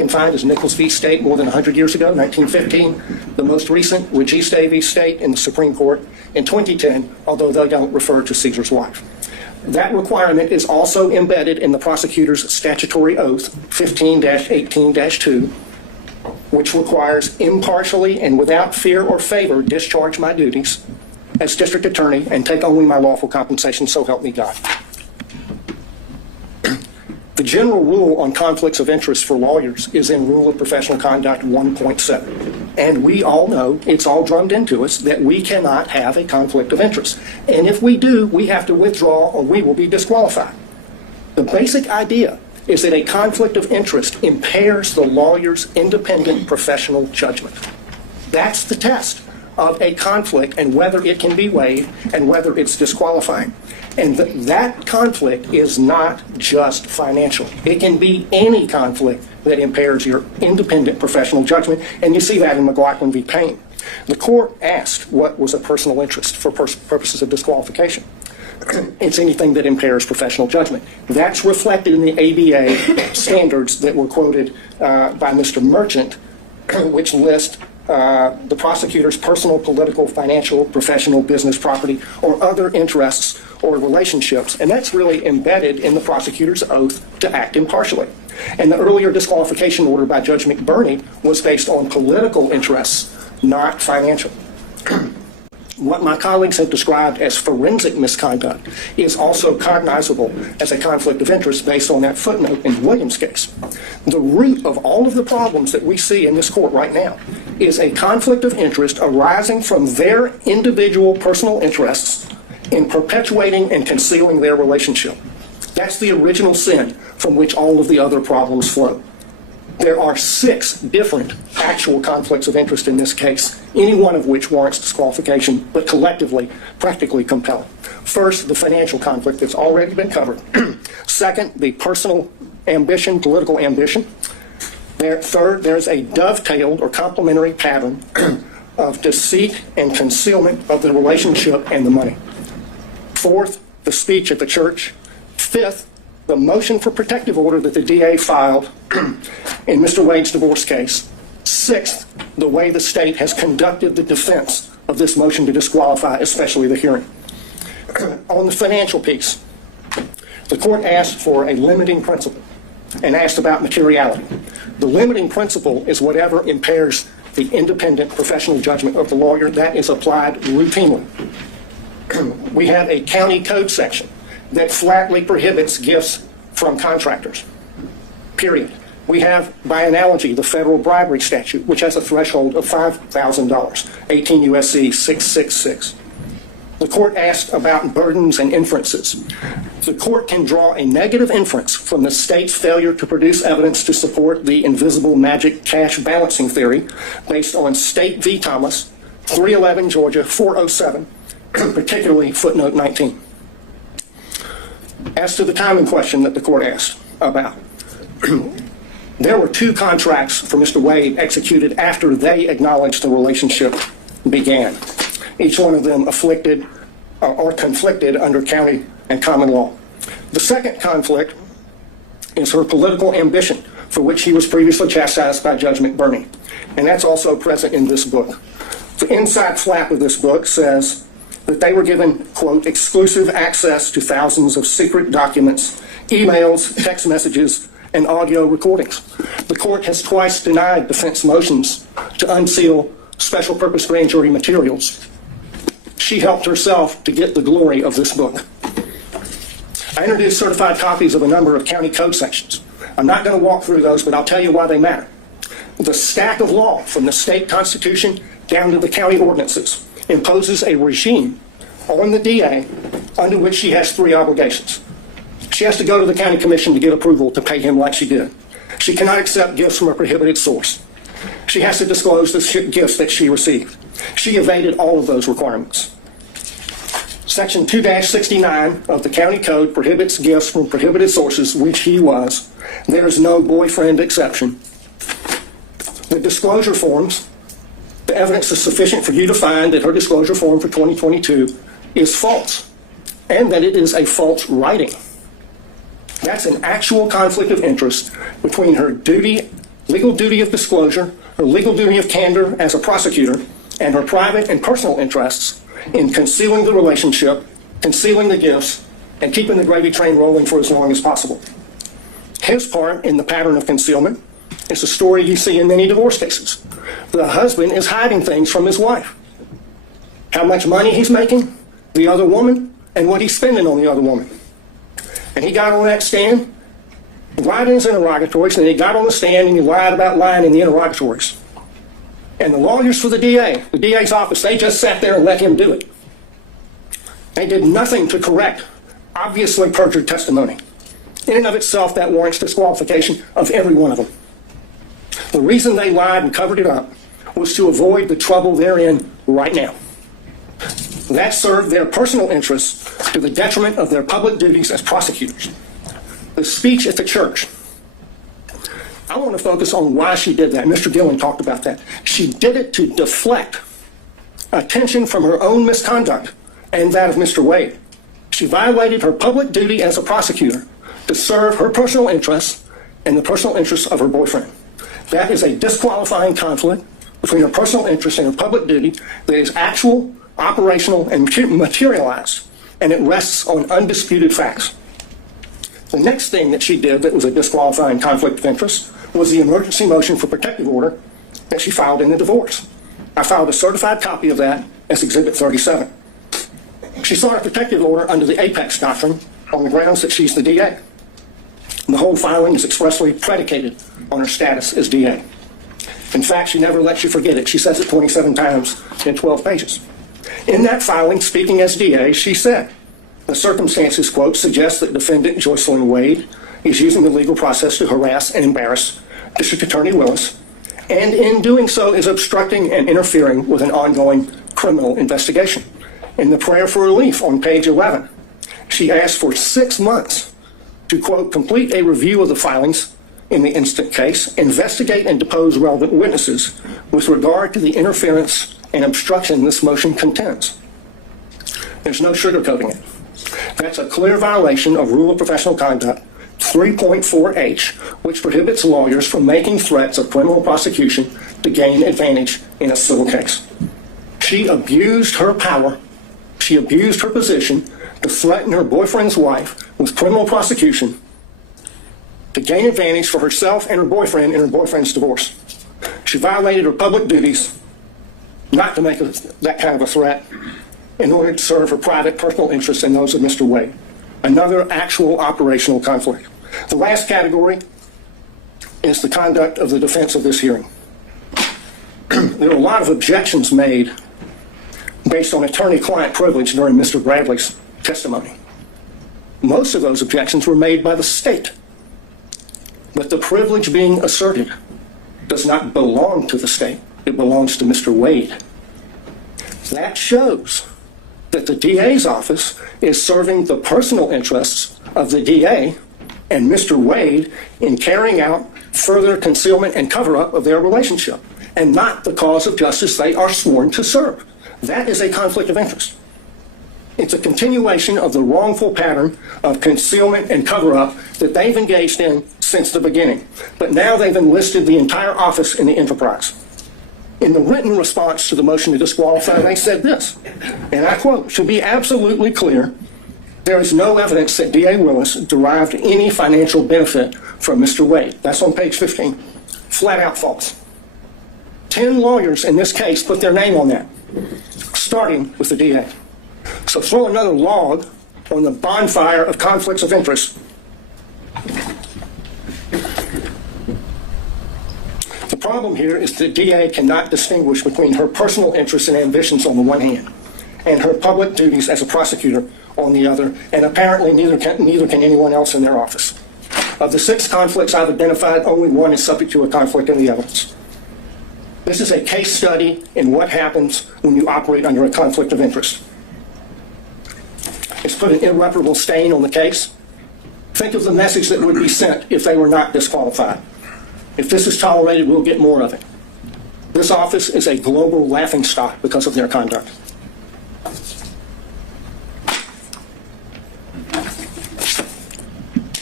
can find is Nichols v. State more than 100 years ago, 1915. The most recent, Registe v. State in the Supreme Court in 2010, although they don't refer to Caesar's wife. That requirement is also embedded in the prosecutor's statutory oath, 15-18-2, which requires impartially and without fear or favor discharge my duties as district attorney and take only my lawful compensation, so help me God. The general rule on conflicts of interest for lawyers is in Rule of Professional Conduct 1.7. And we all know, it's all drummed into us, that we cannot have a conflict of interest. And if we do, we have to withdraw or we will be disqualified. The basic idea is that a conflict of interest impairs the lawyer's independent professional judgment. That's the test of a conflict and whether it can be waived and whether it's disqualifying. And that conflict is not just financial. It can be any conflict that impairs your independent professional judgment, and you see that in McLaughlin v. Payne. The court asked what was a personal interest for purposes of disqualification. It's anything that impairs professional judgment. That's reflected in the ABA standards that were quoted by Mr. Merchant, which list the prosecutor's personal, political, financial, professional, business, property, or other interests or relationships. And that's really embedded in the prosecutor's oath to act impartially. And the earlier disqualification order by Judge McBurney was based on political interests, not financial. What my colleagues have described as forensic misconduct is also cognizable as a conflict of interest based on that footnote in Williams' case. The root of all of the problems that we see in this court right now is a conflict of interest arising from their individual personal interests in perpetuating and concealing their relationship. That's the original sin from which all of the other problems flow. There are 6 different actual conflicts of interest in this case, any one of which warrants disqualification, but collectively, practically compelling. First, the financial conflict that's already been covered. Second, the personal ambition, political ambition. Third, there's a dovetailed or complementary pattern of deceit and concealment of the relationship and the money. Fourth, the speech at the church. Fifth, the motion for protective order that the DA filed in Mr. Wade's divorce case. Sixth, the way the state has conducted the defense of this motion to disqualify, especially the hearing. On the financial piece, the court asked for a limiting principle and asked about materiality. The limiting principle is whatever impairs the independent professional judgment of the lawyer. That is applied routinely. We have a county code section that flatly prohibits gifts from contractors, period. We have, by analogy, the federal bribery statute, which has a threshold of $5,000, 18 U.S.C. 666. The court asked about burdens and inferences. The court can draw a negative inference from the state's failure to produce evidence to support the invisible magic cash balancing theory based on State v. Thomas, 311 Georgia 407, particularly footnote 19. As to the timing question that the court asked about, there were 2 contracts for Mr. Wade executed after they acknowledged the relationship began, each one of them afflicted or conflicted under county and common law. The second conflict is her political ambition, for which he was previously chastised by Judge McBurney, and that's also present in this book. The inside flap of this book says that they were given, quote, exclusive access to thousands of secret documents, emails, text messages, and audio recordings. The court has twice denied defense motions to unseal special purpose grand jury materials. She helped herself to get the glory of this book. I introduced certified copies of a number of county code sections. I'm not going to walk through those, but I'll tell you why they matter. The stack of law from the state constitution down to the county ordinances imposes a regime on the DA under which she has 3 obligations. She has to go to the county commission to get approval to pay him like she did. She cannot accept gifts from a prohibited source. She has to disclose the gifts that she received. She evaded all of those requirements. Section 2-69 of the county code prohibits gifts from prohibited sources, which he was. There is no boyfriend exception. The disclosure forms, the evidence is sufficient for you to find that her disclosure form for 2022 is false, and that it is a false writing. That's an actual conflict of interest between her duty legal duty of disclosure, her legal duty of candor as a prosecutor, and her private and personal interests in concealing the relationship, concealing the gifts, and keeping the gravy train rolling for as long as possible. His part in the pattern of concealment is a story you see in many divorce cases. The husband is hiding things from his wife. How much money he's making, the other woman, and what he's spending on the other woman. And he got on that stand, lied in his interrogatories, and he got on the stand and he lied about lying in the interrogatories. And the lawyers for the DA's office, they just sat there and let him do it. They did nothing to correct obviously perjured testimony. In and of itself, that warrants disqualification of every one of them. The reason they lied and covered it up was to avoid the trouble they're in right now. That served their personal interests to the detriment of their public duties as prosecutors. The speech at the church. I want to focus on why she did that. Mr. Gillen talked about that. She did it to deflect attention from her own misconduct and that of Mr. Wade. She violated her public duty as a prosecutor to serve her personal interests and the personal interests of her boyfriend. That is a disqualifying conflict between her personal interest and her public duty that is actual, operational, and materialized, and it rests on undisputed facts. The next thing that she did that was a disqualifying conflict of interest was the emergency motion for protective order that she filed in the divorce. I filed a certified copy of that as Exhibit 37. She sought a protective order under the Apex Doctrine on the grounds that she's the DA. The whole filing is expressly predicated on her status as DA. In fact, she never lets you forget it. She says it 27 times in 12 pages. In that filing, speaking as DA, she said, the circumstances, quote, suggest that defendant Joycelyn Wade is using the legal process to harass and embarrass District Attorney Willis, and in doing so is obstructing and interfering with an ongoing criminal investigation. In the prayer for relief on page 11, she asked for 6 months to, quote, complete a review of the filings in the instant case, investigate and depose relevant witnesses with regard to the interference and obstruction this motion contends. There's no sugarcoating it. That's a clear violation of Rule of Professional Conduct 3.4H, which prohibits lawyers from making threats of criminal prosecution to gain advantage in a civil case. She abused her power, she abused her position to threaten her boyfriend's wife with criminal prosecution to gain advantage for herself and her boyfriend in her boyfriend's divorce. She violated her public duties not to make that kind of a threat in order to serve her private personal interests and those of Mr. Wade. Another actual operational conflict. The last category is the conduct of the defense of this hearing. There were a lot of objections made based on attorney-client privilege during Mr. Bradley's testimony. Most of those objections were made by the state. But the privilege being asserted does not belong to the state. It belongs to Mr. Wade. That shows that the DA's office is serving the personal interests of the DA and Mr. Wade in carrying out further concealment and cover-up of their relationship, and not the cause of justice they are sworn to serve. That is a conflict of interest. It's a continuation of the wrongful pattern of concealment and cover-up that they've engaged in since the beginning. But now they've enlisted the entire office in the enterprise. In the written response to the motion to disqualify, they said this, and I quote, "To be absolutely clear, there is no evidence that D.A. Willis derived any financial benefit from Mr. Wade." That's on page 15. Flat out false. 10 lawyers in this case put their name on that, starting with the DA. So throw another log on the bonfire of conflicts of interest. The problem here is the DA cannot distinguish between her personal interests and ambitions on the one hand, and her public duties as a prosecutor on the other, and apparently neither can anyone else in their office. Of the 6 conflicts I've identified, only one is subject to a conflict in the evidence. This is a case study in what happens when you operate under a conflict of interest. It's put an irreparable stain on the case. Think of the message that would be sent if they were not disqualified. If this is tolerated, we'll get more of it. This office is a global laughingstock because of their conduct.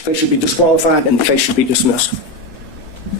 They should be disqualified and the case should be dismissed.